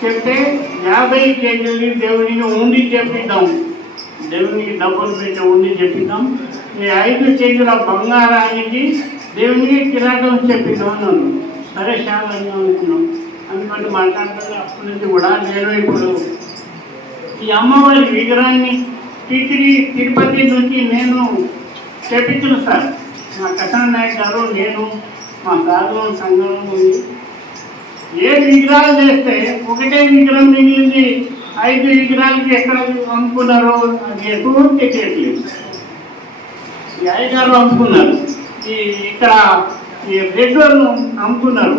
చెప్తే 50 కేజీలు దేవునికి ఉండి చెప్పిద్దాం, దేవునికి డబ్బులు పెట్టి ఉండి చెప్పిద్దాం, ఈ 5 కేజీల బంగారానికి దేవునికి కిరాటం చెప్పిద్దాం అన్నాను. సరే చాలా అనుకున్నాం. అందుకని మాట్లాడుతుంది. అప్పటి నుంచి కూడా నేను ఇప్పుడు ఈ అమ్మవారి విగ్రహాన్ని తిరుపతి నుంచి నేను చెప్పించాను సార్. మా కృష్ణ నాయక్ గారు, నేను, మా సాధువు సంఘం ఉంది. ఏ విగ్రహాలు చేస్తే ఒకటే విగ్రహం మిగిలింది, 5 విగ్రహాలకి ఎక్కడ అమ్ముకున్నారో అది ఎటువంటి తెలియట్లేదు. ఈ అయ్యగారు అమ్ముకున్నారు, ఇక్కడ ఈ రెడ్ అమ్ముకున్నారు.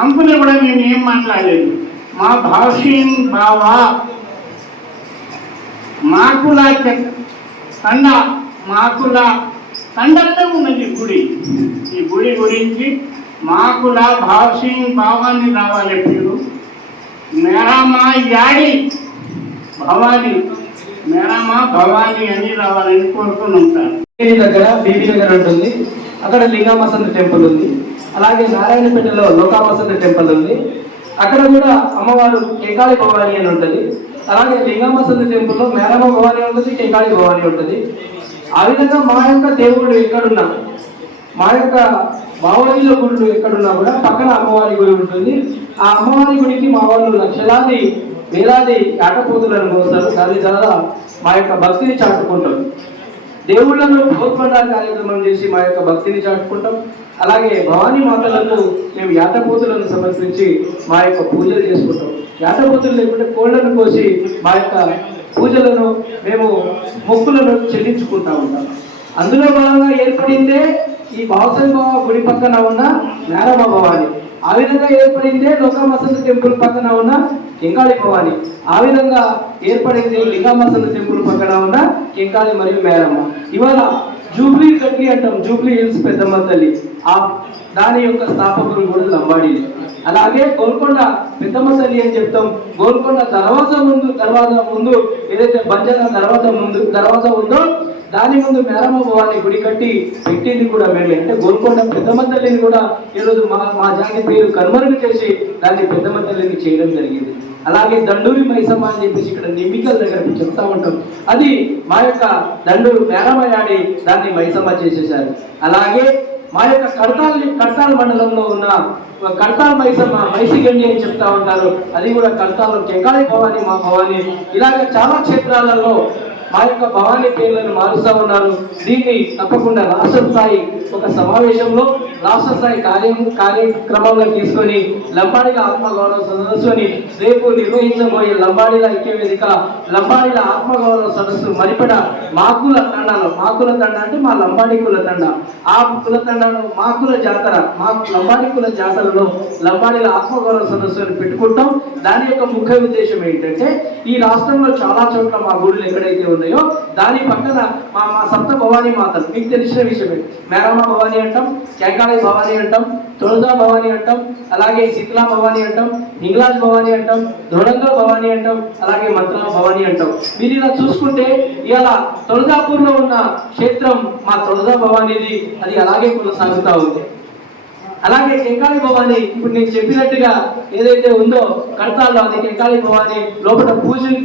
అమ్ముకునే కూడా మేము ఏం మాట్లాడలేదు. మా భాషీన్ బావా మాకుల తండల్లో ఉన్నది గుడి. ఈ గుడి గురించి మాకుల భాషీన్ బావాన్ని రావాలి పేరు. మేరామా యాడి భవాని, మేరామా భవాని అని రావాలని కోరుకున్నాం సార్. దగ్గర బీబీ నగర్ ఉంటుంది, అక్కడ లింగామసంత టెంపుల్ ఉంది. అలాగే నారాయణపేటలో లోకామసంత టెంపుల్ ఉంది, అక్కడ కూడా అమ్మవారు కేకాళి భవాని అని ఉంటుంది. అలాగే లింగామసంత టెంపుల్లో మేరమ్మ భవాని ఉంటుంది, కేకాళి భవాని ఉంటుంది. ఆ విధంగా మా యొక్క దేవుడు ఎక్కడున్నా, మా యొక్క బావళిలో గుళ్ళు ఎక్కడున్నా కూడా పక్కన అమ్మవారి గుడి ఉంటుంది. ఆ అమ్మవారి గుడికి మా వాళ్ళు లక్షలాది వేలాది ఆటపోతులను మోస్తారు. దాని ద్వారా మా యొక్క భక్తిని చాటుకుంటాం. దేవుళ్లను భోత్పండాల కార్యక్రమం చేసి మా యొక్క భక్తిని చాటుకుంటాం. అలాగే భవానీ మాతలకు మేము యాటపోతులను సమర్పించి మా యొక్క పూజలు చేసుకుంటాం. యాటపోతులు లేకుంటే కోళ్లను కోసి మా యొక్క పూజలను మేము మొక్కులను చెల్లించుకుంటా ఉంటాం. అందులో భాగంగా ఏర్పడిందే ఈ భావసంగ గుడి పక్కన ఉన్న మేరమ్మ భవాని. ఆ విధంగా ఏర్పడిందే లోకామసంత టెంపుల్ పక్కన ఉన్న కెంకాళి భవాని. ఆ విధంగా ఏర్పడింది లింగామసంత టెంపుల్ పక్కన ఉన్న కెంకాళి మరియు మేరమ్మ. ఇవాళ జూబ్లీ గట్టి అంటాం, జూబ్లీ హిల్స్ పెద్దమ్మ తల్లి, ఆ దాని యొక్క స్థాపకులు కూడా లంబాడి. అలాగే గోల్కొండ పెద్దమ్మ తల్లి అని చెప్తాం. గోల్కొండ దర్వాజా ముందు ఏదైతే బంజారా దర్వాజా ఉందో దాని ముందు మేరమ్మ భవాని గుడి కట్టి పెట్టింది కూడా మేమే. అంటే గోల్కొండ పెద్దమ్మ తల్లిని కూడా ఈరోజు మా జాతి పేరు కనుమరుగు చేసి దాన్ని పెద్దమ్మ తల్లిని చేయడం జరిగింది. అలాగే దండూరి మైసమ్మ అని చెప్పేసి ఇక్కడ నిమ్మికల దగ్గర చెప్తా ఉంటాం. అది మా యొక్క దండూరు మేరమ్మ యాడి దాన్ని మైసమ్మ చేసేసారు. అలాగే మా యొక్క కడతాల్ మండలంలో ఉన్న కడతాల్ మైసమ్మ మైసిగండి అని చెప్తా ఉంటారు. అది కూడా కడతాల్లో కెంకాళి భవాని మా భవాని. ఇలాగే చాలా క్షేత్రాలలో మా యొక్క భవానీ పేర్లను మారుస్తూ ఉన్నారు. దీన్ని తప్పకుండా రాష్ట్ర స్థాయి ఒక సమావేశంలో రాష్ట్ర స్థాయి కార్యక్రమంలో తీసుకొని లంబాడీల ఆత్మగౌరవ సదస్సుని రేపు నిర్వహించబోయే లంబాడీల ఐక్య వేదిక లంబాడీల ఆత్మగౌరవ సదస్సు మరిపడ మాకుల తండ అంటే మా లంబాడీ కుల తండ. ఆ కుల తండలో మాకుల జాతర, మా లంబాడీ కుల జాతరలో లంబాడీల ఆత్మగౌరవ సదస్సుని పెట్టుకుంటాం. దాని యొక్క ముఖ్య ఉద్దేశం ఏంటంటే ఈ రాష్ట్రంలో చాలా చోట్ల మా గుడులు ఎక్కడైతే ఉన్నాయో దాని పక్కన మా సప్త భవానీ మాతలు మీకు తెలిసిన విషయమే. మేరమ్మ భవానీ అంటాం, కేకాళి భవానీ అంటాం, తులజా భవానీ అంటాం, అలాగే శీతలా భవానీ అంటాం, హింగ్లాజ్ భవానీ అంటాం, దృఢంగా భవానీ అంటాం, అలాగే మంత్రాల భవానీ అంటాం. మీరు ఇలా చూసుకుంటే ఇలా తులజాపూర్లో ఉన్న క్షేత్రం మా తులజా భవానీది, అది అలాగే కొనసాగుతూ ఉంది. అలాగే కెంకాళి భవాని ఇప్పుడు నేను చెప్పినట్టుగా ఏదైతే ఉందో కడతాల్లో అది కెంకాళి భవాని లోపల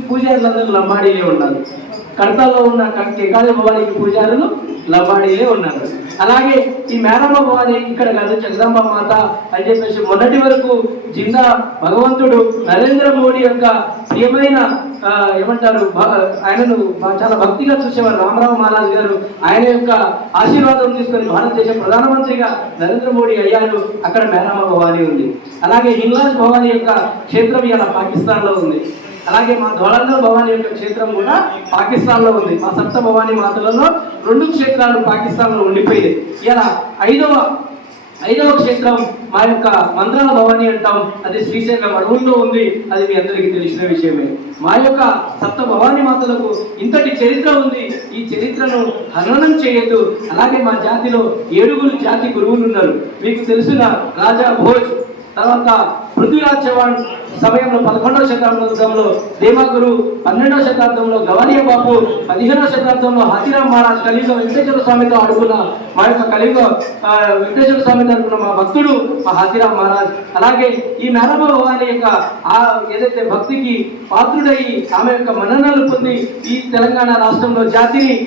పూజారులందరూ లంబాడీలే ఉన్నారు. కడతాల్లో ఉన్న కెంకాళి భవానికి పూజారులు లంబాడీలే ఉన్నారు. అలాగే ఈ మేరమ్మ భవాని ఇక్కడ కాదు, జగదంబ మాత అని చెప్పేసి మొన్నటి వరకు జిందా భగవంతుడు నరేంద్ర మోడీ యొక్క ప్రియమైన ఏమంటారు ఆయనను చాలా భక్తిగా చూసేవారు రామరావు మహారాజ్ గారు. ఆయన యొక్క ఆశీర్వాదం తీసుకొని భారతదేశ ప్రధానమంత్రిగా నరేంద్ర మోడీ అయ్యారు. అక్కడ మేరమ్మ భవాని ఉంది. అలాగే హింగ్లాజ్ భవాని యొక్క క్షేత్రం ఇలా పాకిస్తాన్ లో ఉంది. అలాగే మా ధోళంగల్ భవాని యొక్క క్షేత్రం కూడా పాకిస్తాన్ లో ఉంది. మా సప్త భవానీ మాతలలో 2 క్షేత్రాలు పాకిస్తాన్ లో ఉండిపోయాయి. ఇలా ఐదవ క్షేత్రం మా యొక్క మంత్రాల భవాని అంటాం, అది శ్రీశైలం అడవుల్లో ఉంది. అది మీ అందరికీ తెలిసిన విషయమే. మా యొక్క సప్త భవానీ మాతలకు ఇంతటి చరిత్ర ఉంది. ఈ చరిత్రను హననం చేయొద్దు. అలాగే మా జాతిలో 7 జాతి గురువులు ఉన్నారు. మీకు తెలిసిన రాజా భోజ్, తర్వాత పృథ్వీరాజ్ చౌహాన్ సమయంలో 11వ శతాబ్దంలో దేవాగురు, 12వ శతాబ్దంలో గవాలియ బాపు, 15వ శతాబ్దంలో హాతీరామ్ మహారాజ్ కలియుగ వెంకటేశ్వర స్వామితో అడుగున్న మా యొక్క కలియుగ వెంకటేశ్వర స్వామితో అడుగున్న మా భక్తుడు మా హాతీరామ్ మహారాజ్. అలాగే ఈ మేనమ్మ భవాని యొక్క ఏదైతే భక్తికి పాత్రుడయి ఆమె యొక్క మన్ననలు పొంది ఈ తెలంగాణ రాష్ట్రంలో జాతిని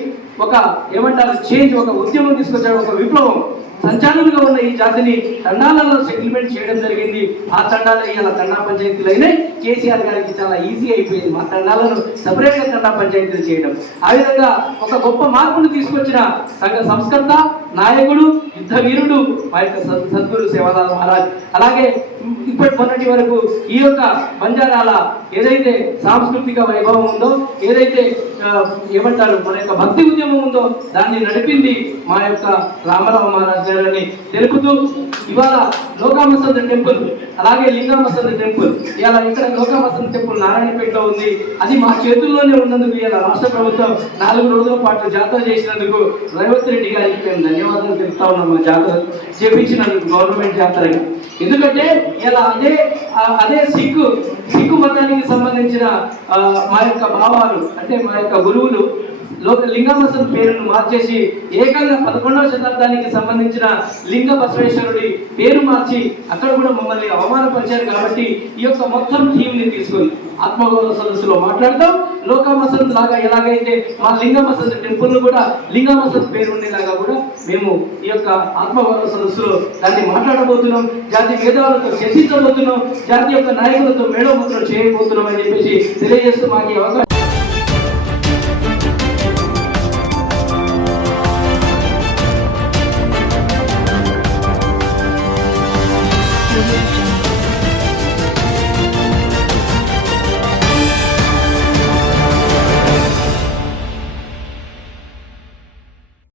ఒక ఏమంటారు చేంజ్, ఒక ఉద్యమం తీసుకొచ్చాడు, ఒక విప్లవం. సంచాలులుగా ఉన్న ఈ జాతిని తండాలలో సెటిల్మెంట్ చేయడం జరిగింది. ఆ తండాలు ఇలా తండా పంచాయతీలు అయినాయి. కేసీఆర్ గారికి చాలా ఈజీ అయిపోయింది మా తండాలను సపరేట్గా తండా పంచాయతీలు చేయడం. ఆ విధంగా ఒక గొప్ప మార్పును తీసుకొచ్చిన సంఘ సంస్కర్త, నాయకుడు, యుద్ధ వీరుడు మా యొక్క సద్గురు సేవాలాల్ మహారాజ్. అలాగే ఇప్పటి మొన్నటి వరకు ఈ యొక్క బంజారాల ఏదైతే సాంస్కృతిక వైభవం ఉందో, ఏదైతే ఏమంటారు మన యొక్క భక్తి ఉద్యమం ఉందో దాన్ని నడిపింది మా యొక్క రామరావు మహారాజ్ గారని తెలుపుతూ, ఇవాళ లోకామసంత టెంపుల్ అలాగే లింగామసంత టెంపుల్ ఇవాళ ఇక్కడ లోకామసంత టెంపుల్ నారాయణపేటలో ఉంది. అది మా చేతుల్లోనే ఉన్నందుకు ఇలా రాష్ట్ర ప్రభుత్వం 4 రోజుల పాటు జాతర చేసినందుకు రేవంత్ రెడ్డి గారికి మేము ధన్యవాదాలు తెలుపుతా ఉన్నాం. మా జాతర చేపించినందుకు గవర్నమెంట్ జాతరగా. ఎందుకంటే ఇలా అదే సిక్కు మతానికి సంబంధించిన మా యొక్క భావాలు అంటే మా యొక్క గురువులు లింగామసన్ పేరును మార్చేసి ఏకంగా 11వ శతాబ్దానికి సంబంధించిన లింగ బసవేశ్వరుడి పేరు మార్చి అక్కడ కూడా మమ్మల్ని అవమానపరిచారు. కాబట్టి ఈ యొక్క మొత్తం థీమ్ ని తీసుకొని ఆత్మగౌరవ సదస్సులో మాట్లాడతాం. లోకామసన్ లాగా ఎలాగైతే మా లింగమసన్ టెంపుల్ కూడా లింగామసన్ పేరు ఉండేలాగా కూడా మేము ఈ యొక్క ఆత్మగౌరవ సదస్సులో దాన్ని మాట్లాడబోతున్నాం. జాతి మేధావులతో చర్చించబోతున్నాం. జాతి యొక్క నాయకులతో మేళోముద్రం చేయబోతున్నాం అని చెప్పేసి తెలియజేస్తూ మాకు అవకాశం